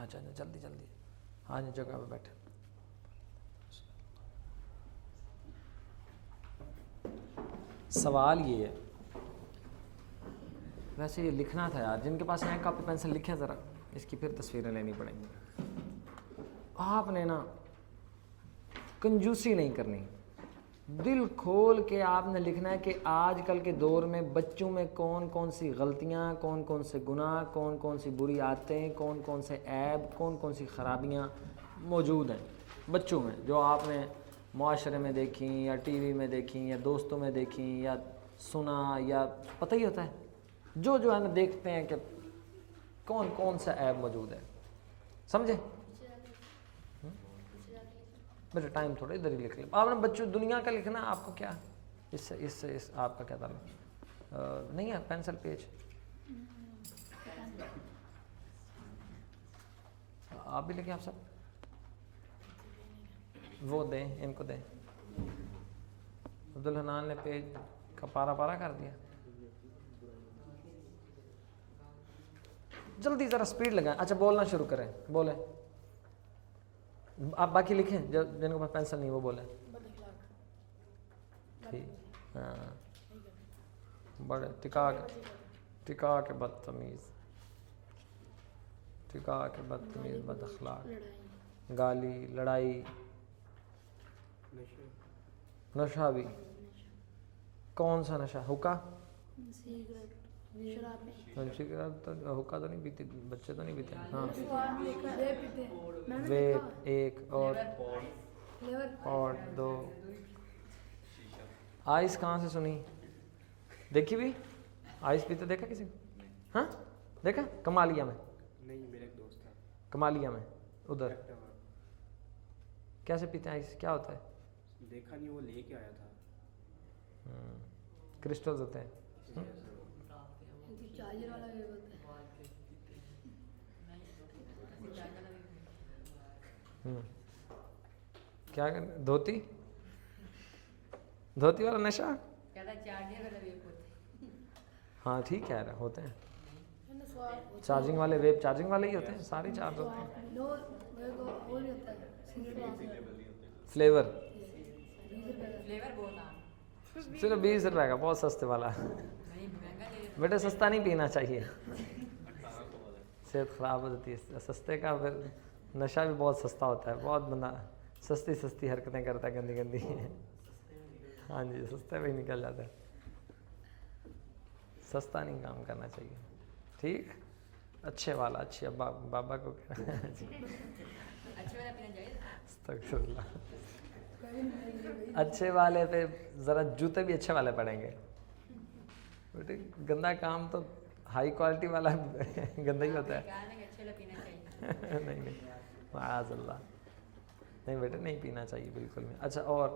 अच्छा जल्दी जल्दी, हाँ जी जगह पे बैठे। सवाल ये है, वैसे ये लिखना था यार, जिनके पास यहाँ कॉपी पेंसिल लिखे ज़रा, इसकी फिर तस्वीरें लेनी पड़ेंगी। आपने ना कंजूसी नहीं करनी, दिल खोल के आपने लिखना है कि आजकल के दौर में बच्चों में कौन कौन सी गलतियाँ, कौन कौन से गुनाह, कौन कौन सी बुरी आदतें, कौन कौन से ऐब, कौन कौन सी ख़राबियाँ मौजूद हैं बच्चों में, जो आपने माशरे में देखी या टीवी में देखी या दोस्तों में देखी या सुना, या पता ही होता है जो जो है ना, देखते हैं कि कौन कौन सा ऐब मौजूद है। समझे बेटा? टाइम थोड़ा इधर ही लिख ले आपने बच्चों, दुनिया का लिखना आपको क्या, इससे इससे इस आपका क्या ताल्लुक नहीं है? पेंसिल पेज आप भी लिखें, आप सब वो दें, इनको दें। अब्दुल हनान ने पेज का पारा पारा कर दिया। जल्दी ज़रा स्पीड लगाएं। अच्छा बोलना शुरू करें, बोलें आप, बाकी लिखें जो जिनके पास पेंसिल नहीं वो बोलें। ठीक, हाँ बड़े टिका के बदतमीज़, टिका के बदतमीज़, बद अखलाक, गाली, लड़ाई, नशा भी। कौन सा नशा? हुक्का, सिगरेट तो, हुक्का तो नहीं पीते बच्चे, तो नहीं पीते। हाँ वेप एक, और दो। आइस कहाँ से सुनी? देखी भी आइस पीते देखा किसी को? हाँ देखा कमालिया में? नहीं, मेरा एक दोस्त था कमालिया में उधर। कैसे पीते हैं आइस, क्या होता है? देखा नहीं, वो लेके आया था। क्रिस्टल्स होते हैं। क्या धोती, धोती वाला नशा? हाँ ठीक है, होते हैं चार्जिंग वाले वेब, चार्जिंग वाले ही होते हैं, सारे चार्ज होते हैं। फ्लेवर सिर्फ 20 रुपए का, बहुत सस्ते वाला। बेटे सस्ता नहीं पीना चाहिए, सेहत ख़राब हो जाती है। सस्ते का फिर नशा भी बहुत सस्ता होता है, बहुत बंदा सस्ती सस्ती हरकतें करता है, गंदी गंदी। हाँ जी, सस्ते पे ही निकल जाता है, सस्ता नहीं काम करना चाहिए। ठीक, अच्छे वाला, अच्छे बाबा को अच्छे वाले पे ज़रा जूते भी अच्छे वाले पड़ेंगे बेटे, गंदा काम तो हाई क्वालिटी वाला गंदा ही होता है। नहीं नहीं, माज़अल्लाह, नहीं बेटे नहीं पीना चाहिए बिल्कुल भी। अच्छा और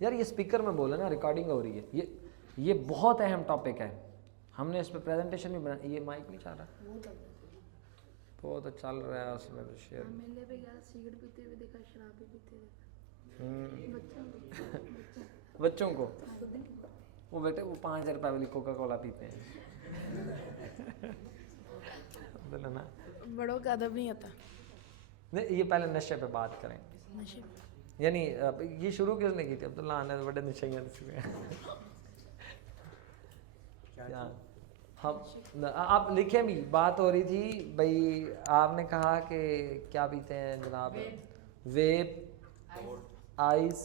यार ये स्पीकर में बोला ना, रिकॉर्डिंग हो रही है, ये बहुत अहम टॉपिक है, हमने इस पर प्रेजेंटेशन भी बना। ये माइक नहीं चल रहा? वो तो चल रहा है उसमें तो शेयर। मेले पे गया, सिगरेट पीते हुए देखा, शराब भी पीते देखा बच्चों को। वो बेटे वो 5,000 रुपये वाली कोका कोला पीते हैं। ना बड़ों का अदब नहीं आता। नहीं, ये पहले नशे पे बात करें। नशे यानी ये शुरू किसने की थी? अब्दुल्ला ने बड़े नशे क्या हम आप लिखे भी, बात हो रही थी भाई, आपने कहा कि क्या पीते हैं जनाब? वेप, आइस,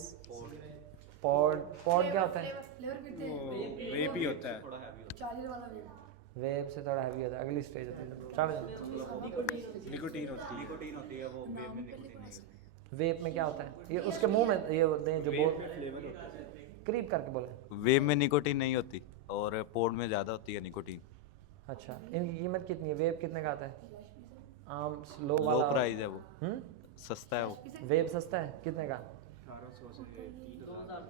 पॉड। पॉड क्या होता है? वेप ही होता है, वेप से थोड़ा हैवी होता है, अगली स्टेज होती है, चढ़ जाओ। निकोटीन होती है वो वेप में निकोटीन नहीं। वेप में क्या होता है? ये उसके मुंह में ये होते हैं जो बोल, करीब करके बोले। वेब में निकोटीन नहीं होती और पोड में ज़्यादा होती है निकोटीन। अच्छा, इनकी कीमत कितनी है? वेब कितने का आता है? आम लो लो वाला प्राइस है वो, सस्ता है वो। वेब सस्ता है, कितने का? 1800 से 3000।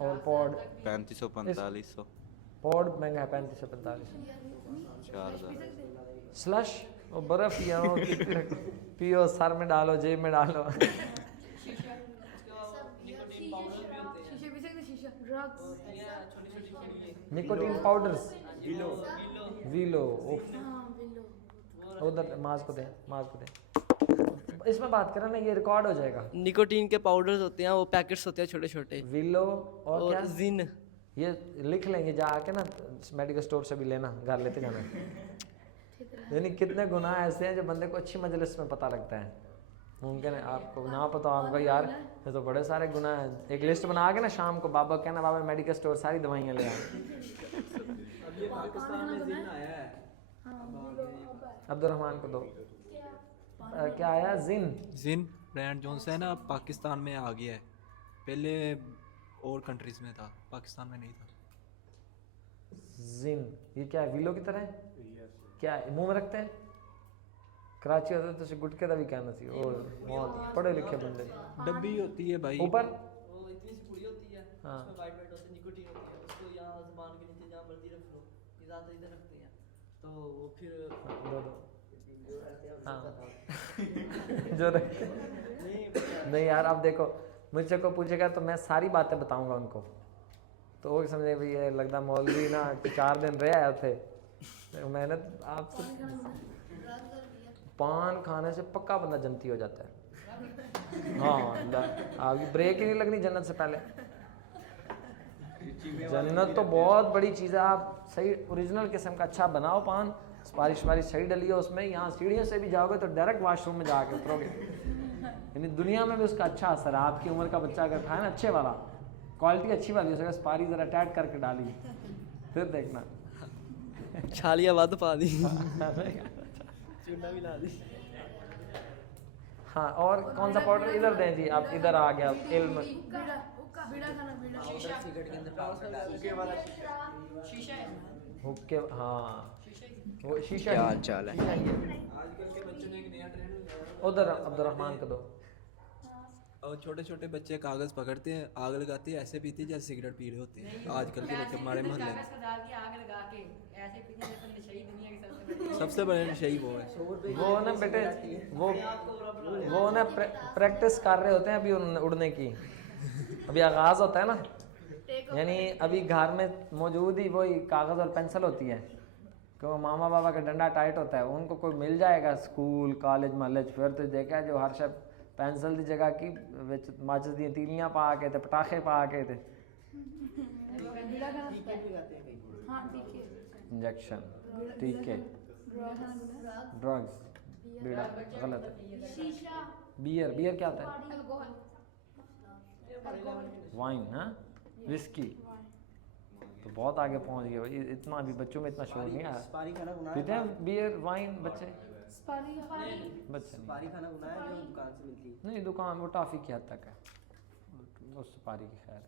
और पॉड? 3500-4500। पॉड महंगा है, 3545। 4000। स्लश वो बर्फ पियो, पियो, सर में डालो, जेब में डालो। निकोटीन पाउडर्स, वीलो, उधर माज को दे, माज को दे। इसमें बात करें ना, ये रिकॉर्ड हो जाएगा। निकोटीन के पाउडर्स होते हैं, वो पैकेट्स होते हैं छोटे छोटे। विलो और क्या, जिन। ये लिख लेंगे जाके ना, मेडिकल स्टोर से भी लेना, घर लेते जाना। यानी कितने गुनाह ऐसे हैं जो बंदे को अच्छी मजलिस में पता लगता है। मुमकिन है आपको ना पता होगा, यार ये तो बड़े सारे गुनाह हैं। एक लिस्ट बना के ना शाम को बाबा कहना, बाबा मेडिकल स्टोर सारी दवाइयाँ ले आए। अब्दुलरहमान को दो। क्या आया, जिन ब्रांड जोन से है ना, पाकिस्तान में आ गया है, पहले और कंट्रीज में था, पाकिस्तान में नहीं था। जिन, ये क्या है, विलो की तरह है? क्या है, मुंह में रखते हैं? कराची होता तो गुटके का भी कहना सी, और बहुत पढ़े लिखे बंदे। डब्बी होती है भाई ऊपर, वो इतनी सी पूरी होती है, हाँ। उसमें वाइट वाइट होती है, निकोटीन होती है, उसको यहाँ ज़ुबान के नीचे जहाँ मर्जी रख लो, ये ज़्यादा इधर रखते हैं, तो वो फिर दो दो, हाँ। जो रखते नहीं यार, अब देखो मुझसे को पूछेगा तो मैं सारी बातें बताऊंगा उनको, तो वो समझे भाई ये लगता मौलवी ना 4 दिन रह आए थे। तो मैंने आपसे, पान खाने से पक्का बंदा जन्नती हो जाता है। हाँ, आपकी ब्रेक ही नहीं लगनी जन्नत से पहले। जन्नत तो बहुत बड़ी चीज़ है। आप सही ओरिजिनल किस्म का अच्छा बनाओ पान, सुपारी सुपारी सही डली हो उसमें, यहाँ सीढ़ियों से भी जाओगे तो डायरेक्ट वॉशरूम में जाके उतरोगे। यानी दुनिया में भी उसका अच्छा असर है। आपकी उम्र का बच्चा अगर खाए ना अच्छे वाला, क्वालिटी अच्छी वाली, उसका सुपारी ज़रा टाइट करके डाली, फिर देखना छालियाँ बाद पा दी, चूना भी ला दी। हाँ, और कौन सा पाउडर इधर दें जी, आप इधर आ गया इल्म। हुक्के, हाँ वो शीशा। क्या चाल है उधर अब्दुलरहमान को दो। और छोटे छोटे बच्चे कागज़ पकड़ते हैं, आग लगाते हैं, ऐसे पीते हैं जैसे सिगरेट पी रहे होते हैं आजकल के बच्चे हमारे मोहल्ले में। सबसे बड़े नशे वो है। वो ना बेटे, वो ना प्रैक्टिस कर रहे होते हैं अभी उड़ने की, अभी आगाज़ होता है ना, यानी अभी घर में मौजूद ही वही कागज़ और पेंसिल होती है, क्यों मामा बाबा का डंडा टाइट होता है, उनको कोई मिल जाएगा स्कूल कॉलेज महल फिर तो देखा जो हर शब पेंसिल की जगह की विच माचिस दी तीलियां पा के थे, पटाखे पा के थे, इंजेक्शन, टीके, ड्रग्स, बीड़ा गलत है। बियर, बियर क्या होता है? वाइन, हाँ, विस्की। तो बहुत आगे पहुंच गए भाई, इतना अभी बच्चों में इतना शौक नहीं आया। पीते हैं बियर वाइन बच्चे? बच्चे नहीं, दुकान वो टॉफ़ी की हद तक है, उस सुपारी की खैर,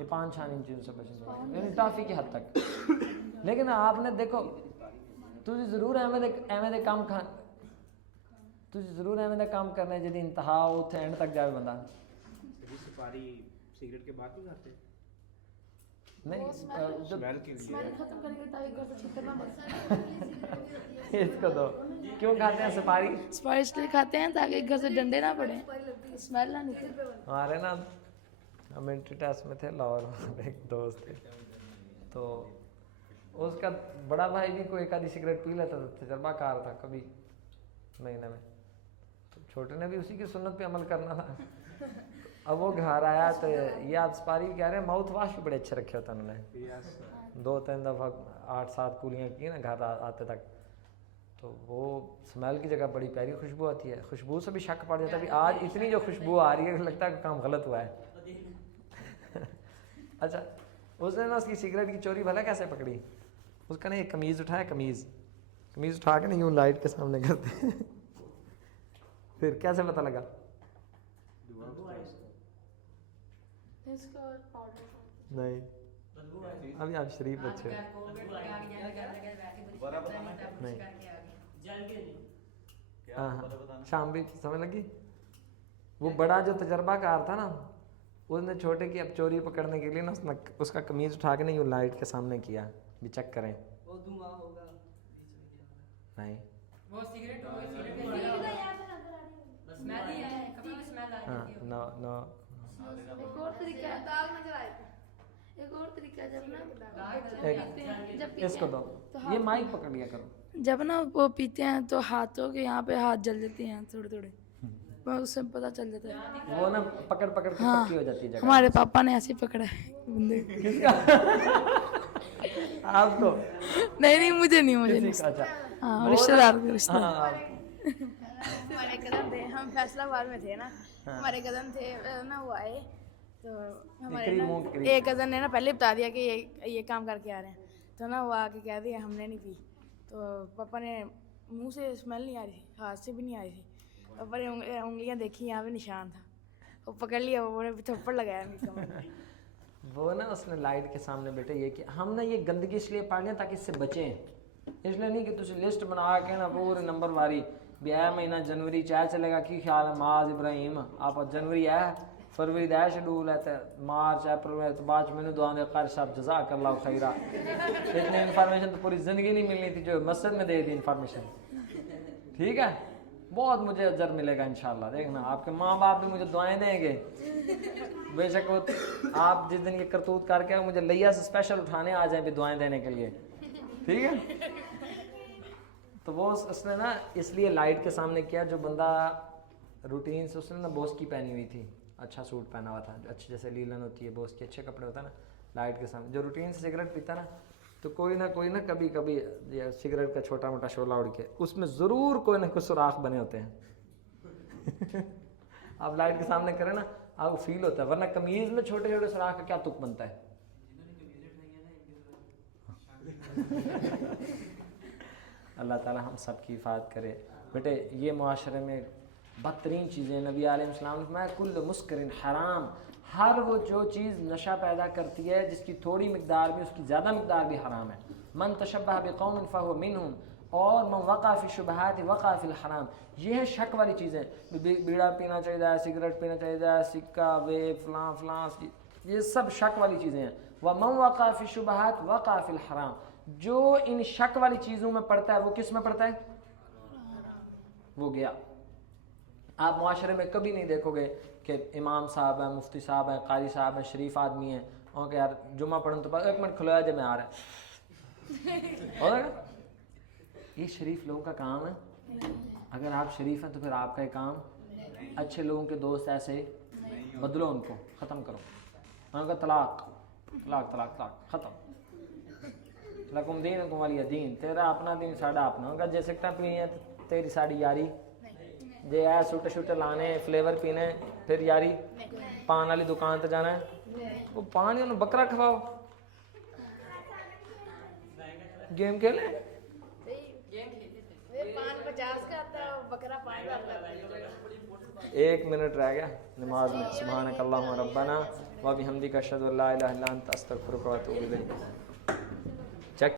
ये 5-6 इंच से बचने, टॉफ़ी की हद तक। लेकिन आपने देखो, तुझे ज़रूर एवं काम खा, तुझे ज़रूर एवं काम करना है जी इंतहा उत्थे एंड तक जाए बंदा। सुपारी सिगरेट के बाद नहीं खाते? नहीं, जब इसको दो। क्यों खाते हैं सुपारी? सुपारी इसलिए खाते हैं ताकि घर से डंडे ना पड़े, स्मेल ना निकले। हमारे ना हम एंट्री टेस्ट में थे लाहौर, एक दोस्त थे, तो उसका बड़ा भाई भी कोई एक आधी सिगरेट पी लेता था, तजर्बाकार था, कभी महीने में, तो छोटे ने भी उसी की सुन्नत पे अमल करना था। अब वो घर आया तो ये आप सुपारी कह रहे हैं, माउथ वाश भी बड़े अच्छे रखे होते उन्होंने, 2-3 दफ़ा 8-7 कुलियाँ की ना घर आते तक, तो वो स्मेल की जगह बड़ी प्यारी खुशबू आती है। खुशबू से भी शक पड़ जाता है कि आज इतनी जो खुशबू आ रही है, लगता है कि काम गलत हुआ है। अच्छा, उसने ना उसकी सिगरेट की चोरी भला कैसे पकड़ी? उसका ना एक कमीज़ उठाया, कमीज़ उठा के ना यूँ लाइट के सामने करते फिर कैसे पता लगा? नहीं, अभी आप शरीफ बच्चे नहीं। हाँ, शाम भी समझ लगी। वो बड़ा जो तजर्बाकार था ना, उसने छोटे की अब चोरी पकड़ने के लिए ना उसका कमीज उठा के ना यूँ लाइट के सामने किया, भी चेक करें। वो धुआं होगा नहीं, वो सिगरेट हो गई, सिगरेट स्मेल ही है, कभी भी स्मेल आ हाँ, जाती है। नो एक और तरीका है, दाग नजर आएगा। एक और तरीका क्या जब ना इसको दो, ये माइक पकड़ लिया करो। जब ना वो पीते हैं तो हाथों के यहाँ पे हाथ जल जाते हैं थोड़े थोड़े, उससे पता चल जाता है। वो ना पकड़ पकड़ के हाँ, पक्की हो जाती है जगह। हमारे पापा ने ऐसे ही पकड़ा है बंदे को। आपको नहीं मुझे नहीं। अच्छा हाँ रिश्तेदार को रिश्तेदार। हाँ, हमारे कदम थे, हम फैसलाबाद में थे ना, हमारे कदम थे ना, वो आए तो हमारे ना एक कज़न ने ना पहले बता दिया कि ये काम करके आ रहे हैं, तो ना वो आके कह दिया हमने नहीं पी, तो पापा ने मुंह से स्मेल नहीं आ रही थी, हाथ से भी नहीं आ रही थी, पापा ने उंगलियां देखी, यहाँ पे निशान था, वो पकड़ लिया, वो थप्पड़ लगाया मेरी कमर में। वो ना उसने लाइट के सामने बेटे ये कि हम ना ये गंदगी इसलिए पाड़े ताकि इससे बचें, इसलिए नहीं कि तुझे लिस्ट बना के ना पूरे नंबर वारी भी है महीना जनवरी चाहे चलेगा की ख्याल है माज इब्राहिम आप जनवरी है फरवरी दा शेड्यूल है तो मार्च अप्रैल में तो बाद मैंने दुआ दे कार साहब जज़ाक अल्लाह खैरा, इतनी इन्फॉर्मेशन तो पूरी ज़िंदगी नहीं मिलनी थी जो मस्जिद में दे दी इन्फॉर्मेशन। ठीक है, बहुत मुझे अजर मिलेगा इंशाल्लाह, देखना आपके माँ बाप भी मुझे दुआएं देंगे, बेशक वो आप जिस दिन ये करतूत करके मुझे लिया से स्पेशल उठाने आ जाए भी दुआएं देने के लिए। ठीक है, तो वो उसने ना इसलिए लाइट के सामने किया, जो बंदा रूटीन से उसने ना बोस की पहनी हुई थी, अच्छा सूट पहना हुआ था, अच्छी जैसे लीलन होती है बोस की अच्छे कपड़े होता है ना, लाइट के सामने जो रूटीन से सिगरेट पीता ना, तो कोई ना कभी कभी ये सिगरेट का छोटा मोटा शोला उड़ के उसमें ज़रूर कोई ना कोई सुराख बने होते हैं। आप लाइट के सामने करें ना आपको फील होता है, वरना कमीज़ में छोटे छोटे सुराख का क्या तुक बनता है। अल्लाह ताला हम सब की हिफाजत करे। बेटे ये मुआशरे में बदतरीन चीज़ें, नबी अलैहिस्सलाम ने फरमाया कुल्लु मुस्करिन हराम, हर वो जो चीज़ नशा पैदा करती है जिसकी थोड़ी मिकदार भी उसकी ज़्यादा मिकदार भी हराम है। मन तशब्बह बिकौमिन फहुव मिनहुम, और मन वक़ा फ़ी शुबहात वक़ा फ़िल हराम, ये है शक वाली चीज़ें, बीड़ा पीना चाहिए, सिगरेट पीना चाहिए, सिक्का वेप फलां फलां, ये सब शक वाली चीज़ें हैं। व मन वक़ा फ़ी शुबहात वक़ा फ़िल हराम, जो इन शक वाली चीज़ों में पड़ता है वो किस में पड़ता है, वो गया। आप मुआशरे में कभी नहीं देखोगे कि इमाम साहब हैं, मुफ्ती साहब हैं, कारी साहब हैं, शरीफ आदमी हैं, और कि यार जुम्मा पढ़ने तो एक मिनट खुलाया जब मैं आ रहा है। ये शरीफ लोगों का काम है। अगर आप शरीफ हैं तो फिर आपका ये काम, अच्छे लोगों के दोस्त ऐसे बदलो, उनको ख़त्म करो, उनका तलाक तलाक तलाक तलाक ख़त्म। लकुम दीनुकुम वलिय दीन, तेरा अपना दिन साढ़ा अपना होगा। जैसे पीनी है तेरी साड़ी यारी, जे है सूटे शूटे लाने फ्लेवर पीने फिर यारी, पान वाली दुकान पे जाना है, वो पान या बकरा खवाओ, गेम खेले। 50 का आता है, बकरा 5 का आता है। 1 मिनट रह गया नमाज में। सुभानक अल्लाहुम्मा रब्बना व बिहम्दिका अशहदु अल्ला इलाहा इल्ला अंता अस्तगफिरुका व अतूबु इलैक।